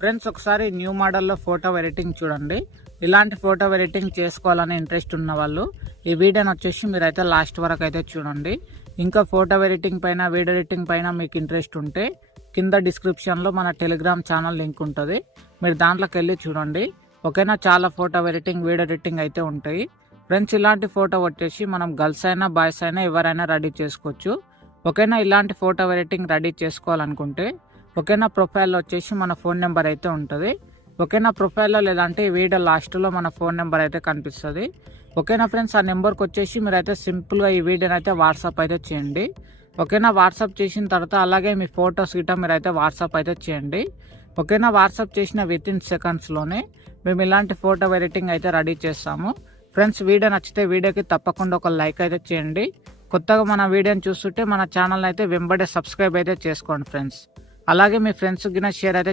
Friends ఒకసారి new మోడల్లో photo editing చూడండి. ఇలాంటి ఫోటో ఎడిటింగ్ చేసుకోవాలని ఇంట్రెస్ట్ ఉన్న వాళ్ళు ఈ వీడియోని వచ్చేసి మీరైతే లాస్ట్ వరకు అయితే చూడండి. ఇంకా ఫోటో ఎడిటింగ్ పైన వీడియో ఎడిటింగ్ పైన మీకు ఇంట్రెస్ట్ ఉంటే కింద డిస్క్రిప్షన్లో మన టెలిగ్రామ్ ఛానల్ లింక్ ఉంటుంది, మీరు దాంట్లోకి వెళ్ళి చూడండి. ఓకేనా, చాలా ఫోటో ఎడిటింగ్ వీడియో ఎడిటింగ్ అయితే ఉంటాయి ఫ్రెండ్స్. ఇలాంటి ఫోటో వచ్చేసి మనం గర్ల్స్ అయినా బాయ్స్ అయినా ఎవరైనా రెడీ చేసుకోవచ్చు. ఓకేనా, ఇలాంటి ఫోటో ఎడిటింగ్ రెడీ చేసుకోవాలనుకుంటే ఓకేనా ప్రొఫైల్లో వచ్చేసి మన ఫోన్ నెంబర్ అయితే ఉంటుంది. ఓకేనా, ప్రొఫైల్లో లేదంటే ఈ వీడియో లాస్ట్లో మన ఫోన్ నెంబర్ అయితే కనిపిస్తుంది. ఓకేనా ఫ్రెండ్స్, ఆ నెంబర్కి వచ్చేసి మీరైతే సింపుల్గా ఈ వీడియోని అయితే వాట్సాప్ అయితే చేయండి. ఓకేనా, వాట్సాప్ చేసిన తర్వాత అలాగే మీ ఫొటోస్ గిట్ట మీరైతే వాట్సాప్ అయితే చేయండి. ఓకేనా, వాట్సాప్ చేసిన వితిన్ సెకండ్స్లోనే మేము ఇలాంటి ఫోటో ఎడిటింగ్ అయితే రెడీ చేస్తాము. ఫ్రెండ్స్, వీడియో నచ్చితే వీడియోకి తప్పకుండా ఒక లైక్ అయితే చేయండి. కొత్తగా మన వీడియోని చూస్తుంటే మన ఛానల్ అయితే వెంబడే సబ్స్క్రైబ్ అయితే చేసుకోండి ఫ్రెండ్స్. అలాగే మీ ఫ్రెండ్స్కి షేర్ అయితే